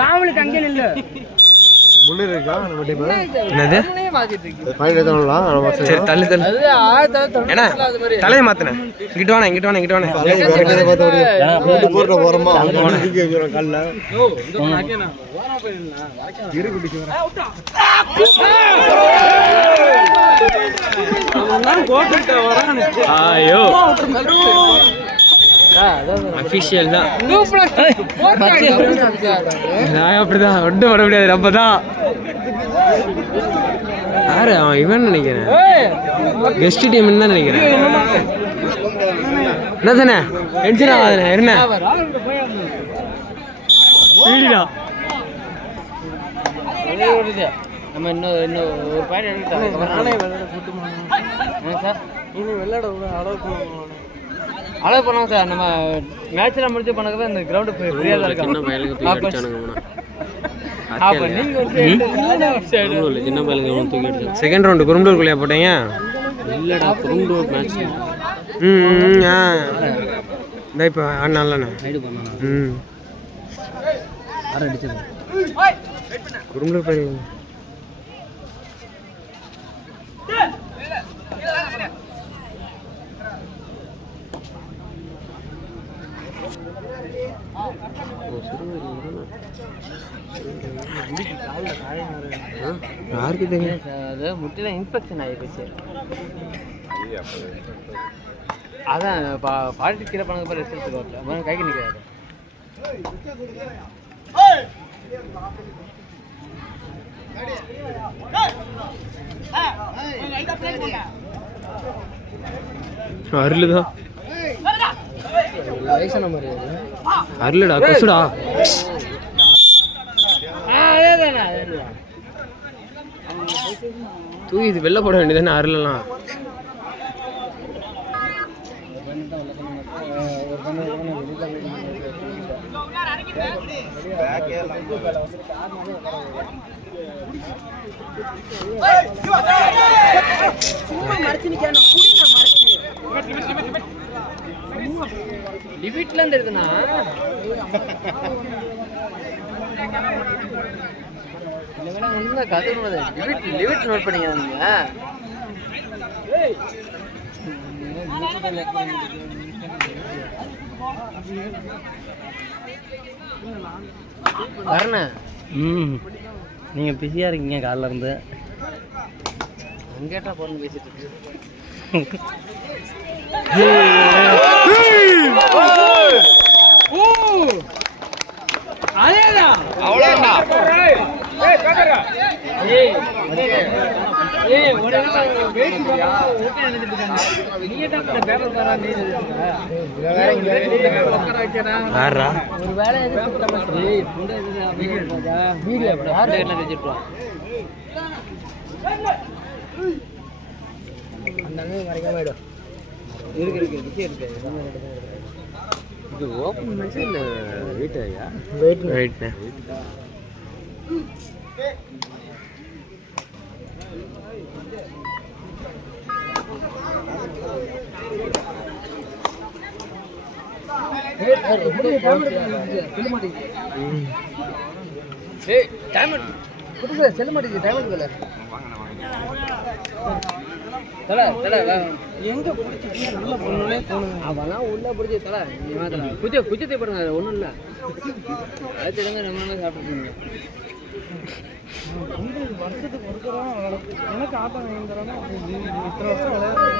காவலுக்கு அங்கே நில்லு. முன்னேறி இருக்கா நம்ம டீம். என்னது ஃபைனல் ஏத்தறலாம் நம்ம சரி தள்ளி தள்ளி ஏனா தலைய மாத்துனே இங்கிட்டு வாணே இங்கிட்டு வாணே இங்கிட்டு வாணே தலைய வேற பார்த்து ஓடி போறற போறமா இங்க கல்ல யோ இந்த நாக்கேனா வாரா போயிடலாம் வாக்கா இரு குடிக்கு வர நான் கோட்டட்ட வரானே ஐயோ அஃபிஷியல் தான் நான் அப்படிதான் ஒன்றும் வர முடியாது நம்ம தான் யாரு அவன் இவன் நினைக்கிறேன் கெஸ்ட் டீம் தான் நினைக்கிறேன் என்ன தானே டென்ஷன் ஆகாதுண்ணே என்ன நம்ம இன்னும் ஒரு பாயிண்ட் எடுத்துட்டோம். நானே சார் இன்னும் விளையாட அலோவ் பண்ணுவோம் சார். நம்ம மேட்ச்லாம் முடிச்சு பண்ணக்கவே இந்த கிரவுண்டு ஃப்ரீயாக தான் இருக்கும். செகண்ட் ரவுண்டு குரும்பலூர்குள்ளேயா போட்டீங்க? இல்லைடா குரும்பலூர் மேட்ச். இந்த இப்போ ஆடினாலண்ணே அடிச்சது குரும்பலூர் போய் யாருக்கு தெரியும்? அது முட்டில இன்ஃபெக்ஷன் ஆகிடுச்சு. அதான் பாட்டி கீழே பண்ண போய் ரெஸ்ட் எடுத்துக்கோ. கைக்கு நிற்காது. அருளுதான் வயசான மாதிரி அருளுடா கொசுடா. தூக்கி இது வெளில போட வேண்டியதானே அருளெல்லாம். லிமிட்ல இருந்து இருக்குண்ணா. லிமிட் நோட் பண்ணிங்க நீங்க. வரண்ணே. நீங்கள் பிஸியாக இருக்கீங்க காலைல இருந்து. அங்கேட்டா போன்னு பேசிட்டு இருக்கு. இது ஓப்பன் மேட்ச் இல்ல வெயிட் ஆயா? வெயிட் செல்ல மாட்டேங்குது. டைம் எடுக்கல. எங்க அவெல்லாம் உள்ள பிடிச்சி தலை குச்சத்தை போடுங்க. அது ஒன்றும் இல்லை. அடுத்த இடங்க நம்ம சாப்பிட்டுருக்கீங்க. வருஷத்துக்கு கொடுக்குறோம். எனக்கு ஆட்டம் வாங்கிக்கிறோன்னா இத்தனை வருஷம் விளையாடுறேன்.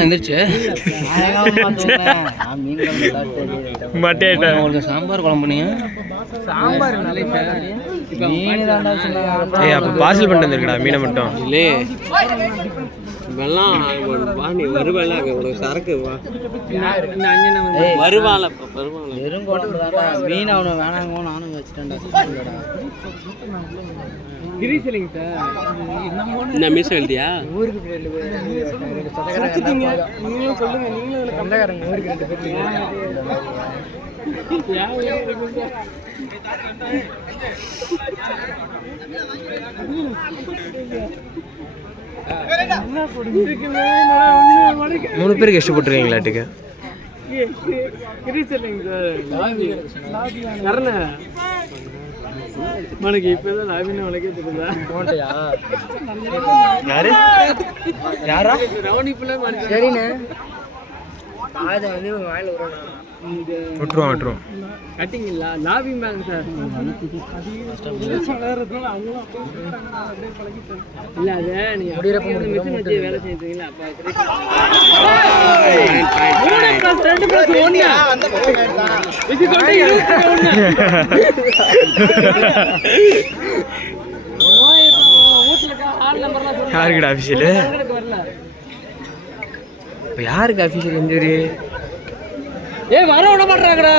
வந்துருச்சு. உங்களுக்கு சாம்பார் குழம்பு. சாம்பார் பார்சல் பண்ணிட்டு வந்துருக்கடா மீனை மட்டும் இல்லையே. வெள்ளம் வருவாள் உனக்கு சரக்கு வருவாள். மீன் அவனை வேணாங்க நானும் வச்சுட்டேன்டா. என்ன மீசம் எழுதியா? ஊருக்கு நீங்களும் சொல்லுங்க. நீங்களும் கண்டக்காரங்க ஊருக்கு 2 பேர். மூணு பேருக்கு கஷ்டப்பட்டுருக்கீங்களாட்டுக்கு. మనకి ఇప్పుడు లాభిన మనకే தெரியுதா யாரு யாரா ரவுனி புள்ள மாதிரி சரிண்ணே அது வந்து வாயில விட்டுருவோம் கட்டிங் இல்ல லாபி மேங்க சார் இல்ல அது நீங்க மிஷின் வச்சு வேலை செய்யறீங்களா அப்ப 2+1 அந்த இது கொண்டே 21 யாருக்குடா அபிஷியல் இப்போ யாருக்கு அபிஷியல் இன்ஜுரி ஏய் வர விட மாட்டறாங்கடா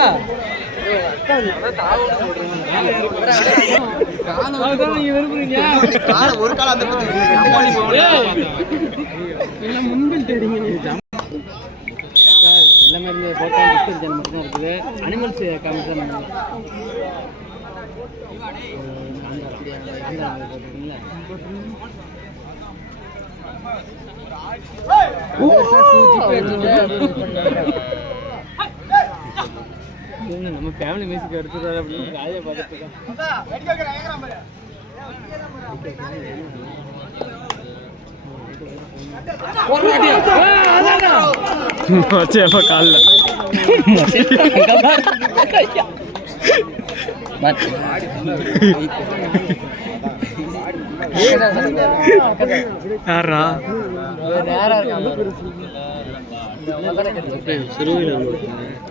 ஒரு கால அந்த முன்பில் தெரியுங்க எல்லாமே இந்த போட்டோ டிஸ்கஸ் சேனல் மட்டும் இருக்குது அனிமல்ஸ் காமிச்சா அந்த அப்படியே அந்த போட்டுருக்கீங்களா நம்ம ஃபேமிலி மியூசிக் எடுத்துறாரு அப்படின்னு காலையில பார்த்துட்டு இருக்கோம் காலில் யாரா நேரா இருக்காங்க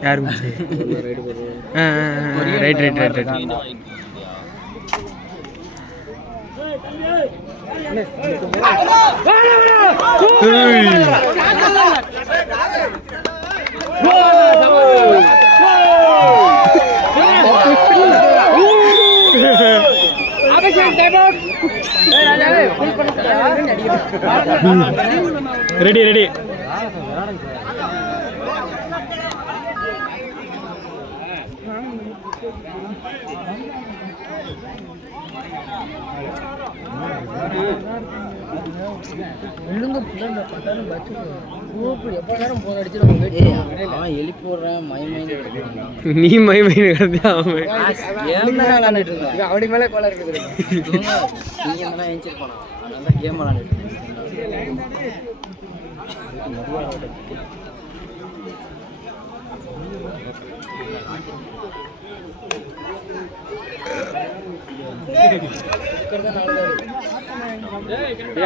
யாரு ரைட் ரெடி எழுப்பி விடுறேன் நீ மைமைன்னு அப்படி மேலே கோலா இருக்குது நீங்க எழுந்திருப்பானா அதனால கேம் விளாண்டுட்டு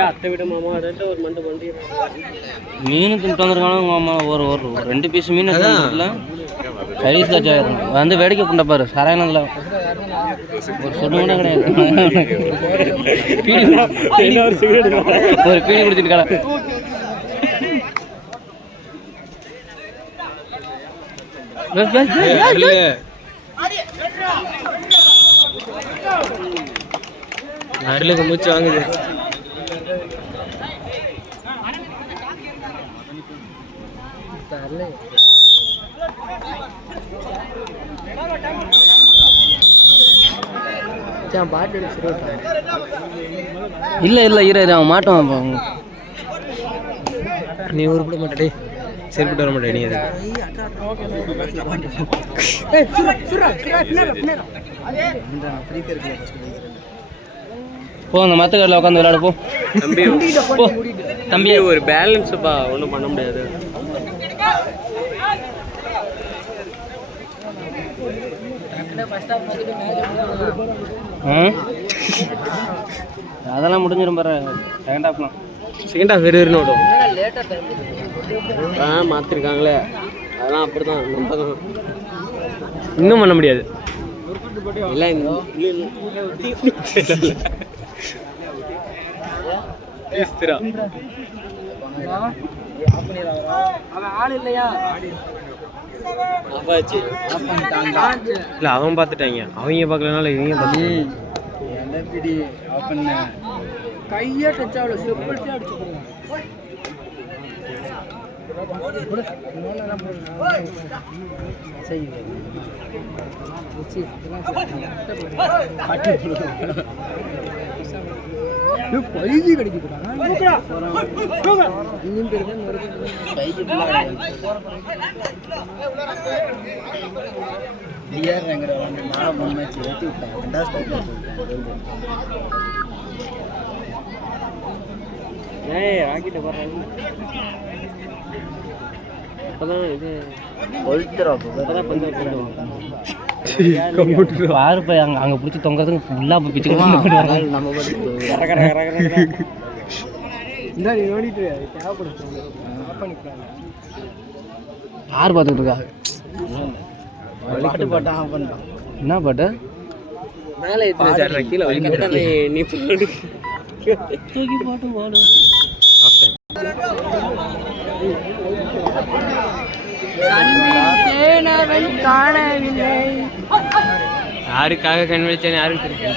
அத்தை விட மாமா ஒரு மண்டை பண்ணி மீன் தின்ட்டு வந்துருக்கானு மாமா ஒரு 2 பீஸ் மீன் சைனீஸ் காட்சி வந்து வேடிக்கை பண்ண பாரு சராயணத்தில் ஒரு சொட்டு கூட கிடையாது ஒரு பீடி குடிச்சிட்டு கடை அருளுக்கு மூச்சு வாங்குது இல்லை இரு அவன் மாட்டான் நீ உருப்பிட மாட்டே சரிப்பட்டு வர மாட்டே நீ அது போ அந்த மற்ற கடையில் உட்காந்து விளையாட போ தம்பி ஒரு பேலன்ஸுப்பா ஒன்றும் பண்ண முடியாது அதெல்லாம் முடிஞ்சிடும் பாரு செகண்ட் ஹாஃப் வெறும் ஓடும் மாற்றிருக்காங்களே அதெல்லாம் அப்படி தான் நம்ம தான் இன்னும் பண்ண முடியாது இல்லை ஆள் இல்லையா இல்லை அவன் பார்த்துட்டாங்க அவங்க பார்க்கலனால இவங்க பார்த்து கையா டச் ஆகல செப்பல்ஸே அடிச்சு பைஜி கிடைக்குதுடா இன்னும் பேர் ராக்கெட்டை போடுறாங்க. பாருப்ப அங்க பிடிச்சி தொங்குறதுக்கு ஃபுல்லா பிச்சு யார் பார்த்துட்டு இருக்கா? என்ன பாட்டு? மேலே கீழே நீ தூக்கி பாட்டு பாடு. யாருக்காக கண் வச்சேன்னு யாருக்கு தெரியும்?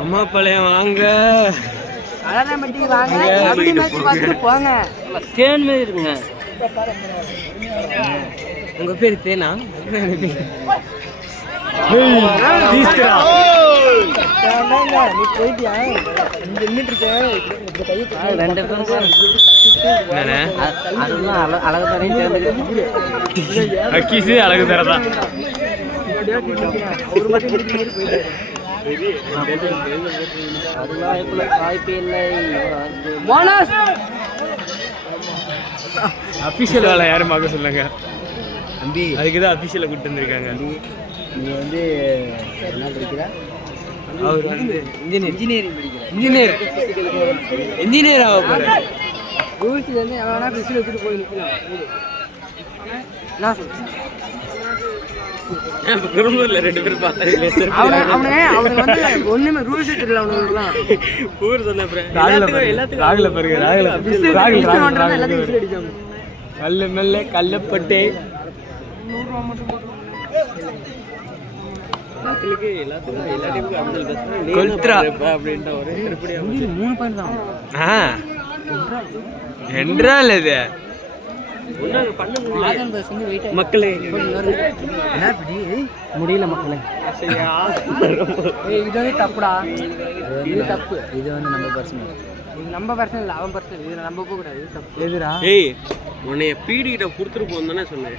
அம்மா பழைய வாங்க போங்க. தேன் மாதிரி இருக்குங்க. உங்க பேரு தேனா? ரெண்டு பேரும் அழகு தரையும் சேர்ந்து அக்கீசு அழகு தரதான். வாய்ப்பே இல்லை. அபிஷியல் வேலை யாரும் பார்க்க சொல்லுங்க தம்பி. அதுக்குதான் அபிஷியலை கூப்பிட்டு வந்திருக்காங்க. நீ வந்து என்ன படிக்கிற? அவர் வந்து இன்ஜினியரிங் படிக்கிற. இன்ஜினியர் ஆக போறாரு. ரூல்ஸ்ல இருந்து எவனா பிசில் வச்சுட்டு போய் நிற்கலாம். குடும்பத்துல 2 பேரும் பார்த்தா அவனுக்கு வந்து ஒண்ணுமே ரூல்ஸ் தெரியல அவனுக்குலாம். ஊர் சொன்ன எல்லாத்துக்கும் ராகுல பாருங்க. எல்லாத்தையும் விசில் அடிக்காம கல்ல மெல்ல கல்லப்பட்டே என்றால் இது மக்களே முடியல மக்களே. இது வந்து தப்புடா. இது தப்பு. இது வந்து நம்ம பர்சனல். இது நம்ம பர்சனல் இல்லை, அவன் பர்சனல். இதில் நம்ம போகக்கூடாது. இது தப்பு. எதுடா? ஏய் உன்னைய பீடிக்கிட்ட கொடுத்துட்டு போன்னு சொன்னேன்.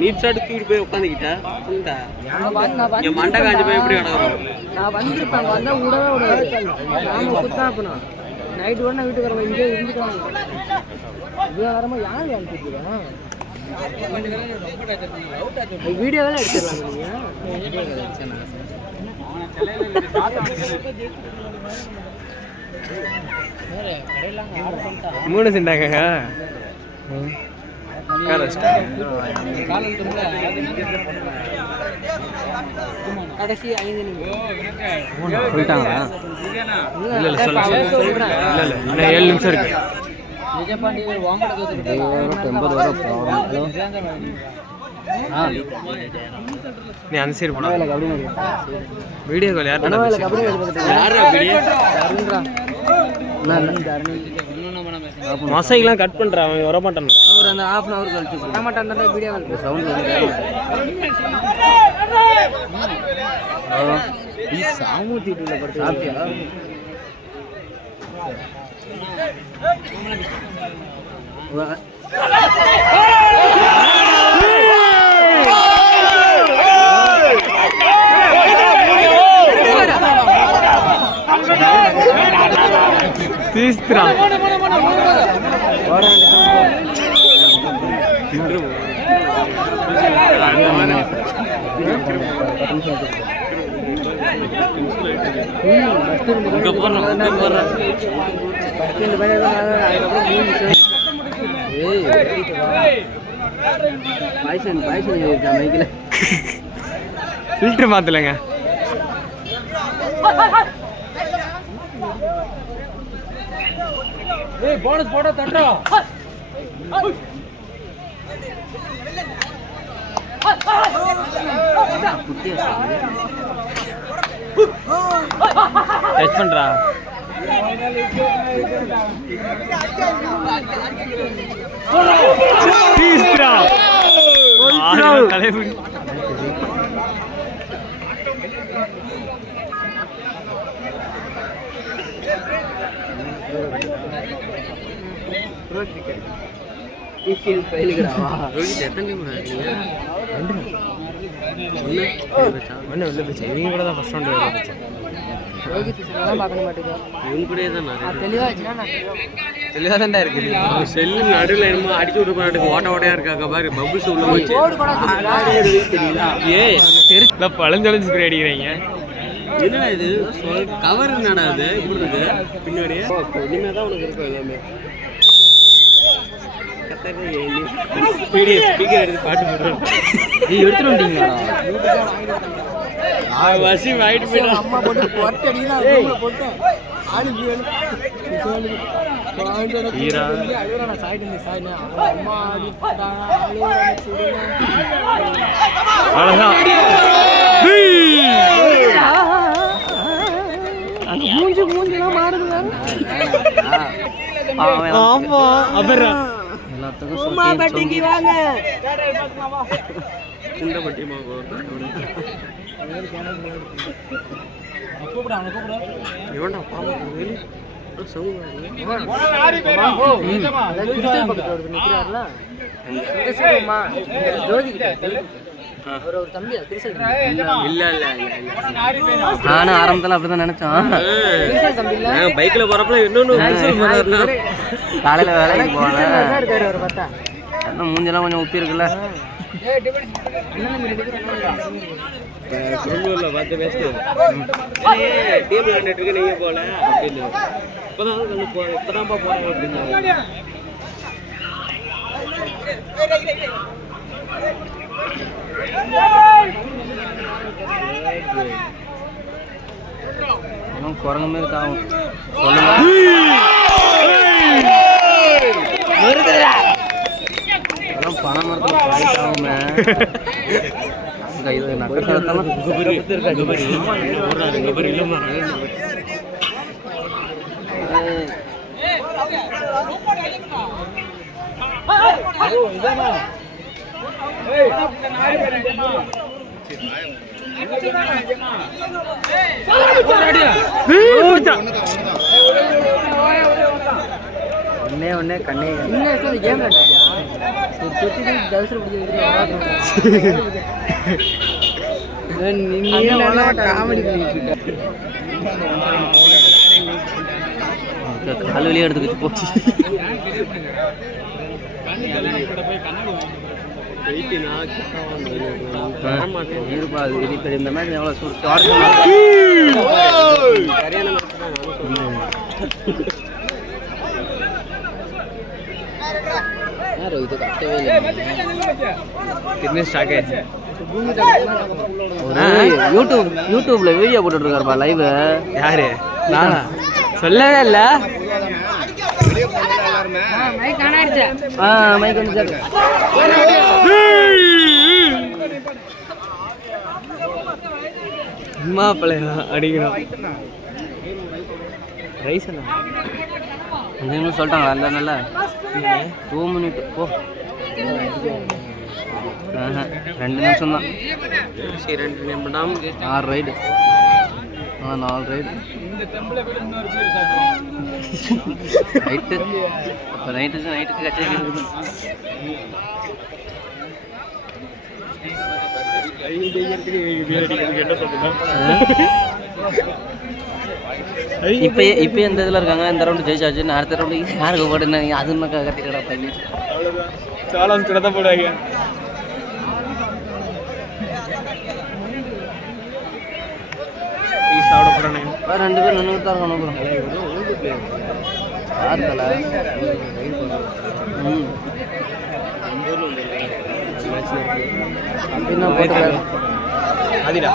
நீட் ஷாட் தூக்கிட்டு போய் உட்காந்துக்கிட்டா என் மண்டை காஞ்சி போய் எப்படி கிடக்கும்? நான் வந்திருப்பேன். வந்தால் விடவே விடாது. நான் கொடுத்தான் அப்போ நான் நைட்டு உடனே வீட்டுக்காரங்க இங்கே இருந்துக்கிறாங்க. இவ்வளோ நேரமாக யார் அனுப்பிச்சுருக்கேன்? வீடியோவெல்லாம் எடுத்துடலாம் நீங்கள். 3 சென்டாங்க. கடைசி 5 நிமிஷம் போயிட்டாங்களா? இல்லை சொல்கிறேன். இல்லை 7 நிமிஷம் இருக்கு. விஜயபாண்டி ஒரு வாங்கட தோத்துட்டு 80 வரும். நீ அந்த சைடு போனா வீடியோ கால் யார் மசைக்கெல்லாம் கட் பண்ற அவன் வர மாட்டான். ஒரு அந்த ½ hour கழிச்சு வர மாட்டான். வீடியோ கால் சவுண்ட் சாமூத்தி படுத்து சாப்பிட்டியா? తీస్త్రా ஃபில்டர் மாத்தலங்க. ஏய் போனஸ் போட தட்டா. டச் பண்றா தலைமுடி ரோஹித் எத்தனை டீம் இவங்க கூட தான் ஃபர்ஸ்ட் ரவுண்ட் ரோஹித் தான் பார்க்க மாட்டேங்குது இவங்க கூட தான் நிறைய தெளிவாக வச்சுன்னா நான் தெளிவாக தான்டா இருக்குது அவன் செல்லு நடுவில் என்னமோ அடிச்சு விட்டு போனாட்டுக்கு ஓட்ட ஓட்டையா இருக்காங்க பாரு பபுள்ஸ் உள்ள வச்சு கோடு கூட தெரியல ஏய் பழஞ்சொழிஞ்சு ஸ்ப்ரே அடிக்கிறீங்க என்னடா இது கவர் என்னடா அது இப்படி இருக்கு பின்னாடியே இனிமே தான் உனக்கு இருக்கும் எல்லாமே ஸ்பீக்கர் எடுத்து பாட்டு போடுறோம் நீ எடுத்துட்டு வந்தீங்களா வசி வாங்கிட்டு போயிடும் அம்மா போட்டு பொட்டை அடிக்கலாம் போட்டு ஆளு அழுகுறான் சாயிட்டு இருந்தேன் சாயினு அம்மா ஆடி மூஞ்சிலாம் மாறுது ஆமா அப்புறம் பட்டிக்கு வாங்க குண்டப்பட்டி இவன்டா பாவம் ஒரு தம்பி இல்ல நானும் ஆரம்பத்தில் அப்படிதான் நினைச்சோம் தம்பி இல்ல பைக்ல போறப்பல இன்னொன்னு காலையில் வேலைக்கு போனேன் இருக்காரு அவர் பார்த்தா மூஞ்செல்லாம் கொஞ்சம் உப்பி இருக்குல்ல குடும்பூர்ல பார்த்து பேசுது டீம் விளையாண்டுட்டு இருக்கு நீங்க போல அப்படின்னு இப்பதான்ப்பா போறேன் அப்படின்னு குரங்கு மாதிரி தாவும் பணம் மரத்தில் இது நக்கத்தாலும் ஒன்னே கண்ணே சின்ன கேம் விளையாண்டியா தொட்டி தவசரம் காமெடி பண்ணிட்டு கால் வெளியே எடுத்துக்கிச்சு போச்சு இருப்பா அது வெளியே இந்த மாதிரி எவ்வளோ இது கட்டவே இல்லை யூடியூப்ல வீடியோ போட்டுட்டு இருக்காருப்பா லைவ் யாரு நானா சொல்லவே இல்ல மைக் ஆனாயிருச்சு மைக் வந்து சார் அம்மா பிள்ளையா அடிக்கணும் ரைஸ் என்ன இன்னும் சொல்லிட்டாங்க அந்த நல்ல 2 மினிட் போ 2 நிமிஷம் தான் சரி 2 நிமிடம் 6 ரைடு 4 ரைடு நைட்டு இப்போ நைட்டுக்கு கச்சேரி இருக்குது இப்போ எந்த இதில் இருக்காங்க இந்த ரவுண்டு ஜெயிச்சாச்சு அடுத்த ரவுண்டு யாருக்கு போட்டுனா அது இன்னும் கட்டிக்கடா பையன் சாலாஸ் கூட தான் போடுவாங்க சாப்பிட போறானே 2 பேர் நின்று தான் இருக்கணும் யார் தலை அப்படின்னா போட்டு அதிடா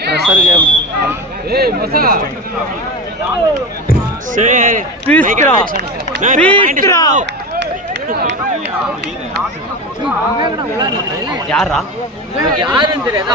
ப்ரெஷர் கேம் யாரா யாருன்னு தெரியாது